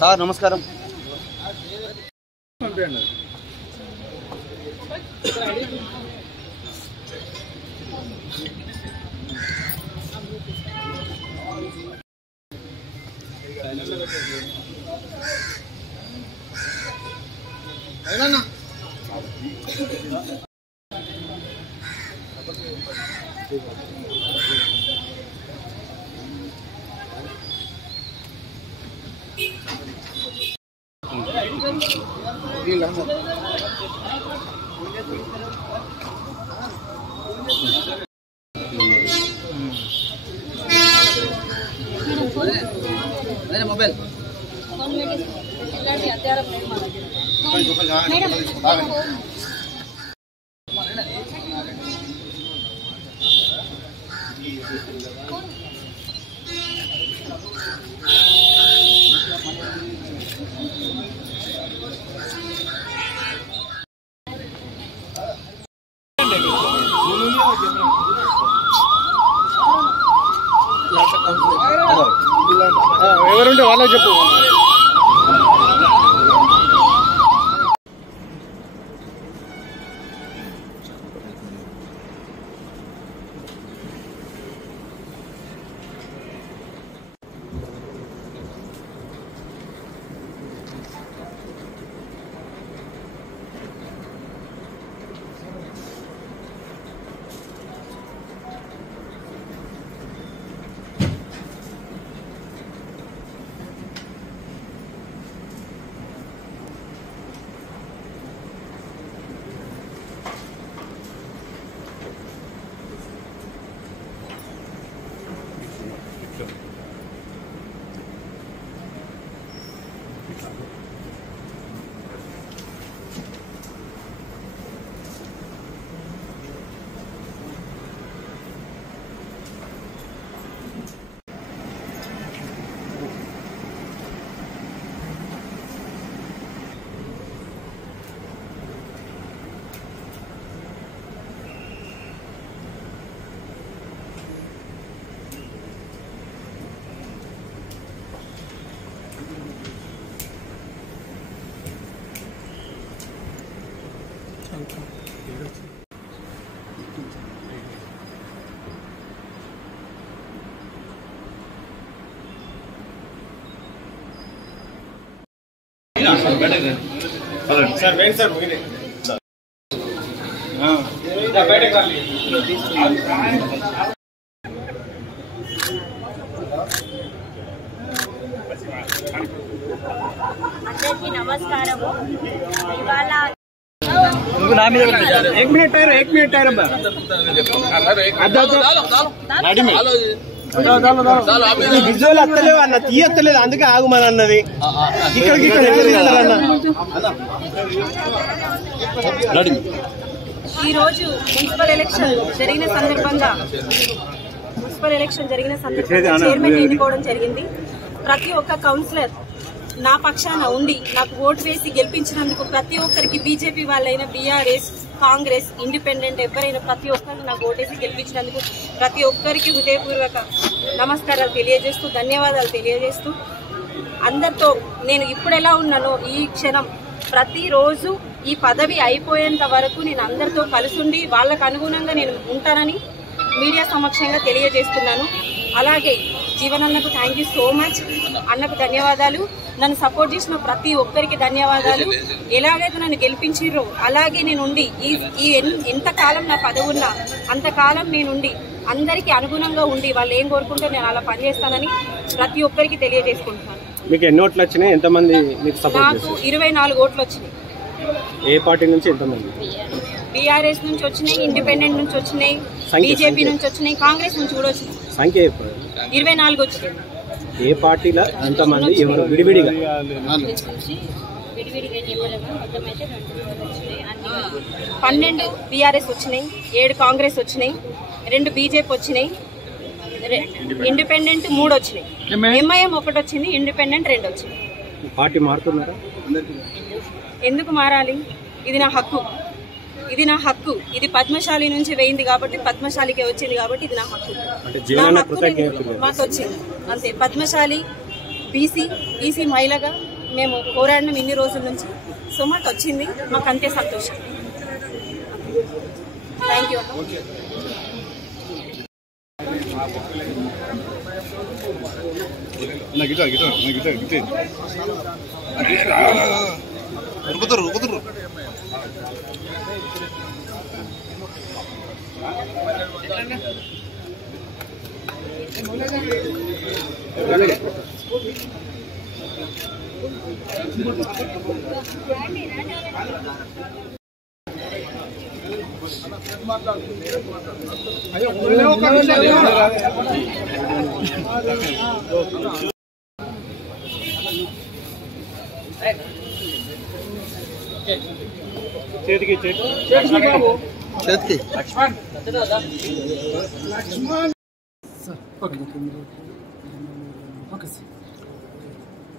Sir నమస్కారం. Mobile ఎవరుంటే వాళ్ళకి చెప్పు. సార్ వెయిట్ సార్ మీరే బయటకు రండి. అందరికీ నమస్కారము. ఇవాళ एक मिनट टायर విజువల్ అత్తలేవు అన్న, తీయత్తలేదు, అందుకే ఆగుమని అన్నది. ఇక్కడికి ఈరోజు మున్సిపల్ ఎలక్షన్ జరిగిన సందర్భంగా చైర్మన్ ఎన్నుకోవడం జరిగింది. ప్రతి ఒక్క కౌన్సిలర్ నా పక్షాన ఉండి నాకు ఓటు వేసి గెలిపించినందుకు ప్రతి ఒక్కరికి, బీజేపీ వాళ్ళైనా, బీఆర్ఎస్, కాంగ్రెస్, ఇండిపెండెంట్ ఎవరైనా ప్రతి ఒక్కరికి నాకు ఓటేసి గెలిపించినందుకు ప్రతి ఒక్కరికి హృదయపూర్వక నమస్కారాలు తెలియజేస్తూ, ధన్యవాదాలు తెలియజేస్తూ, అందరితో నేను ఇప్పుడు ఎలా ఉన్నానో ఈ క్షణం ప్రతిరోజు ఈ పదవి అయిపోయేంత వరకు నేను అందరితో కలిసుండి వాళ్ళకు అనుగుణంగా నేను ఉంటానని మీడియా సమక్షంగా తెలియజేస్తున్నాను. అలాగే జీవనన్నకు థ్యాంక్ యూ సో మచ్, అన్నకు ధన్యవాదాలు, నన్ను సపోర్ట్ చేసిన ప్రతి ఒక్కరికి ధన్యవాదాలు. ఎలాగైతే నన్ను గెలిపించిర్రో అలాగే నేనుండి ఈ ఎంతకాలం నా పదవి ఉన్నా అంతకాలం నేనుండి అందరికీ అనుగుణంగా ఉండి వాళ్ళు ఏం కోరుకుంటే నేను అలా పనిచేస్తానని ప్రతి ఒక్కరికి తెలియజేసుకుంటున్నాను. మీకు ఎన్ని ఓట్లు వచ్చినాయి? ఎంతమంది మీకు సపోర్ట్ చేశారు? నాకు 24 ఓట్లు వచ్చినాయి. ఏ పార్టీ నుంచి ఎంతమంది? బీఆర్ఎస్ నుంచి వచ్చినాయి, ఇండిపెండెంట్ నుంచి వచ్చినాయి, బీజేపీ నుంచి వచ్చినాయి, కాంగ్రెస్ నుంచి కూడా వచ్చినాయి. సంఖ్య 24 వచ్చినాయి. ఏ పార్టీలో ఎంతమంది, ఎవరు విడివిడిగా? 12 బీఆర్ఎస్ వచ్చినాయి, 7 కాంగ్రెస్ వచ్చినాయి, 2 బీజేపీ వచ్చినాయి, ఇండిపెండెంట్ 3 వచ్చినాయి, ఎంఐఎం 1 వచ్చింది, ఇండిపెండెంట్ 2 వచ్చినాయి. పార్టీ మారుతున్నారా? ఎందుకు మారాలి? ఇది నా హక్కు, ఇది నా హక్కు. ఇది పద్మశాలి నుంచి వేయింది కాబట్టి, పద్మశాలికి వచ్చింది కాబట్టి ఇది నా హక్కు. నా హక్కు మాకు వచ్చింది అంతే. పద్మశాలి బీసీ మహిళగా మేము పోరాడినాం ఇన్ని రోజుల నుంచి. సో మాకు వచ్చింది, మాకు అంతే సంతోషం. Thank you.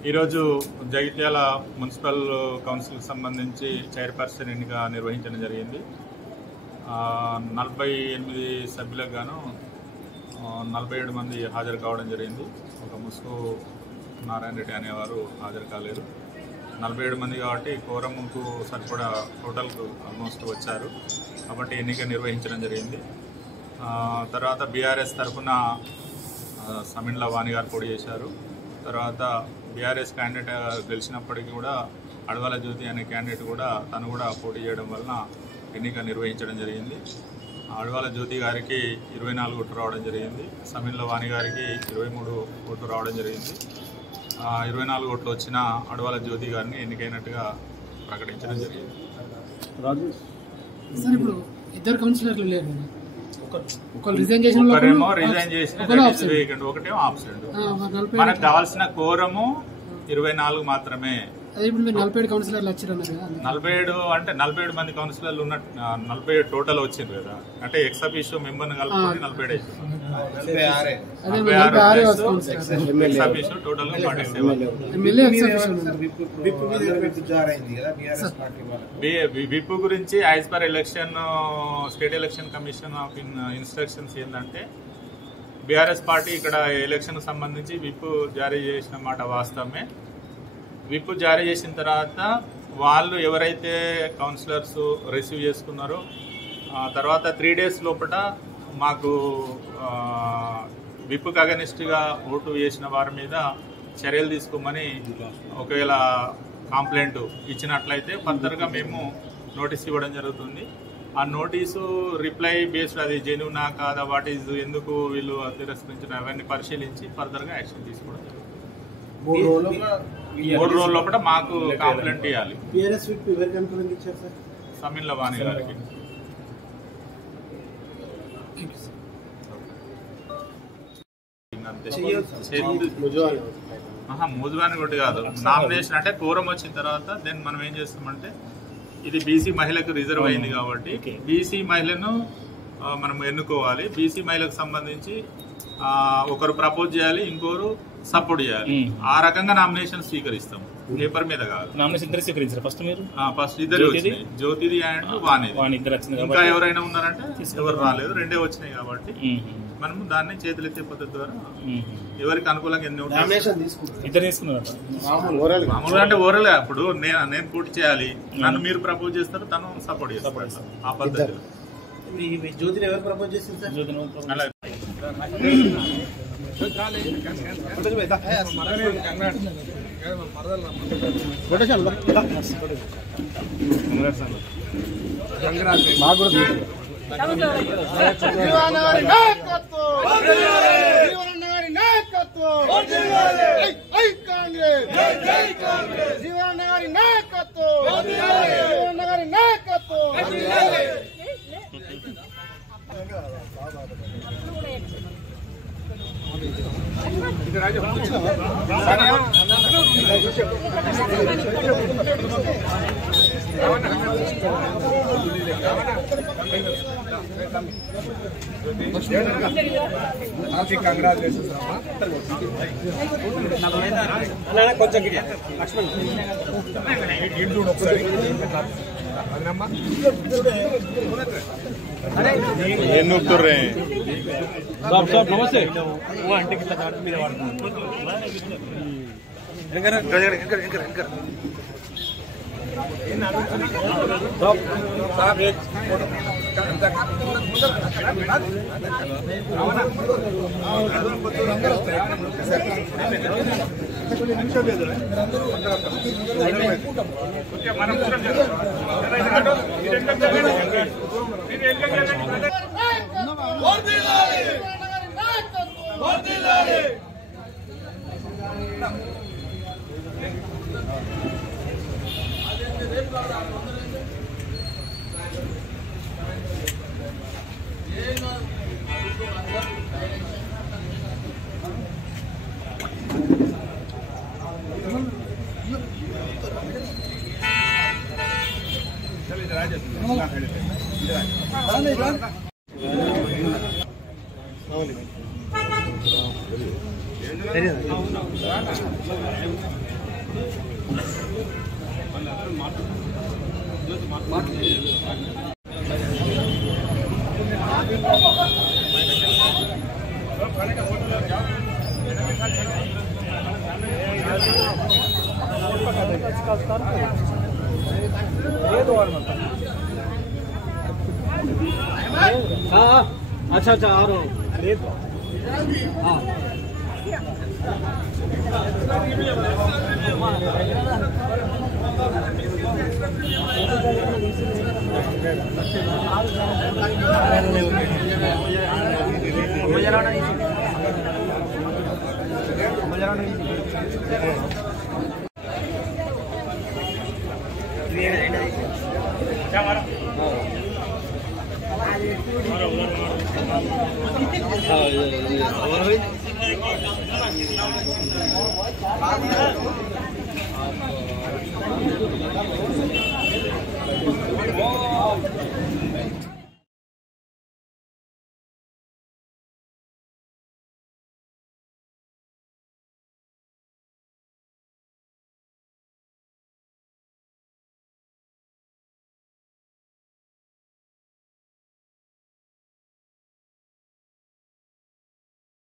ఈరోజు జగిత్యాల మున్సిపల్ కౌన్సిల్కి సంబంధించి చైర్పర్సన్ ఎన్నిక నిర్వహించడం జరిగింది. 48 సభ్యులకు గాను 47 మంది హాజరు కావడం జరిగింది. ఒక ముసుగు నారాయణ రెడ్డి అనేవారు హాజరు కాలేరు. 47 మంది కాబట్టి కోరముకు సరిపడా టోటల్కు ఆల్మోస్ట్ వచ్చారు కాబట్టి ఎన్నిక నిర్వహించడం జరిగింది. తర్వాత బీఆర్ఎస్ తరఫున సమిన్ల వాణి గారు పోటీ చేశారు. తర్వాత బీఆర్ఎస్ క్యాండిడేట్ గెలిచినప్పటికీ కూడా అడవాల జ్యోతి అనే క్యాండిడేట్ కూడా తను కూడా పోటీ చేయడం వలన ఎన్నిక నిర్వహించడం జరిగింది. అడవాల జ్యోతి గారికి 24 ఓట్లు రావడం జరిగింది. సమిన్ల వాణి గారికి 23 ఓట్లు రావడం జరిగింది. 24 ఓట్లు వచ్చిన అడవాల జ్యోతి గారిని ఎన్నికైనట్టుగా ప్రకటించడం జరిగింది. ఇద్దరు కౌన్సిలర్లు లేరు, ఒకరేమో రిజైన్ చేసిన వేకెంట్, ఒకటేమో ఆబ్సెంట్. మనకు కావాల్సిన కోరము 24 మాత్రమే. 47 కౌన్సిలర్లు వచ్చారు. 47 అంటే 47 మంది కౌన్సిలర్లు ఉన్న 47 టోటల్ వచ్చింది కదా, అంటే ఎక్సఫిషియో మెంబర్ని కలుపుకొని 47 టోటల్ 47. విప్ గురించి as per election state election commission of instructions ఏంటంటే బీఆర్ఎస్ పార్టీ ఇక్కడ ఎలక్షన్ సంబంధించి విప్ జారీ చేసిన మాట వాస్తవమే. విప్ జారీ చేసిన తర్వాత వాళ్ళు ఎవరైతే కౌన్సిలర్స్ రిసీవ్ చేసుకున్నారో తర్వాత 3 days లోపల మాకు విప్కి అగనిస్ట్గా ఓటు వేసిన వారి మీద చర్యలు తీసుకోమని ఒకవేళ కంప్లైంట్ ఇచ్చినట్లయితే ఫర్దర్గా మేము నోటీస్ ఇవ్వడం జరుగుతుంది. ఆ నోటీసు రిప్లై బేస్డ్ అది జెన్యూనా కాదా, వాట్ ఈజ్ ఎందుకు వీళ్ళు తిరస్కరించిన అవన్నీ పరిశీలించి ఫర్దర్గా యాక్షన్ తీసుకోవడం జరుగుతుంది. 3 రోజుల లోపల మాకు కంప్లైంట్ ఇవ్వాలి. సమిన్ల వాణి గారికి. మోజువాని ఒకటి కాదు, నామినేషన్ అంటే కోరం వచ్చిన తర్వాత దెన్ మనం ఏం చేస్తామంటే ఇది బీసీ మహిళకు రిజర్వ్ అయింది కాబట్టి బీసీ మహిళను మనం ఎన్నుకోవాలి. బీసీ మహిళకు సంబంధించి ఒకరు ప్రపోజ్ చేయాలి, ఇంకోరు సపోర్ట్ చేయాలి. ఆ రకంగా నామినేషన్ స్వీకరిస్తాం, పేపర్ మీద కాదు. నామినేషన్ స్వీకరించారు ఫస్ట్ మీరు? ఫస్ట్ ఇద్దరు వచ్చినాయి, జ్యోతిది అండ్ వాణి. ఇంకా ఎవరైనా ఉన్నారంటే ఎవరు రాలేదు, 2 వచ్చినాయి కాబట్టి మనం దాన్ని చేతులెత్తే పద్ధతి ద్వారా ఎవరికి అనుకూలంగా ఎన్ని ఇద్దరు తీసుకున్నారు. మామూలుగా అంటే ఓరల్ గా ఇప్పుడు నేను పోటీ చేయాలి, నన్ను మీరు ప్రపోజ్ చేస్తారు, తను సపోర్ట్ చేస్తారు. ఆ పద్ధతి జ్యోతిని ఎవరు ప్రపోజ్ చేస్తారు? అలా నమస్తే. अच्छा अच्छा आ रहा हूँ